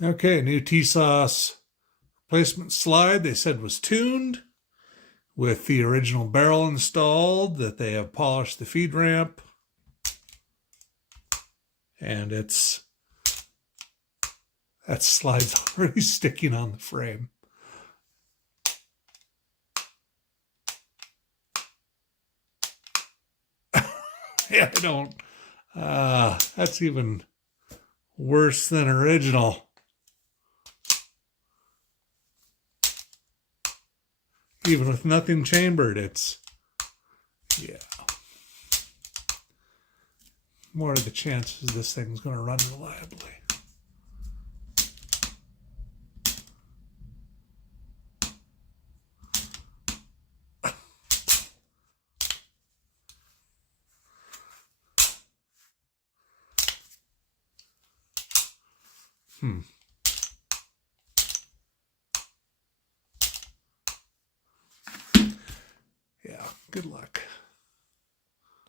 Okay, new Tisas replacement slide they said was tuned with the original barrel installed, that they have polished the feed ramp, and that slide's already sticking on the frame. Yeah, I don't. That's even worse than original. Even with nothing chambered, yeah. More of the chances this thing's going to run reliably. Yeah, good luck.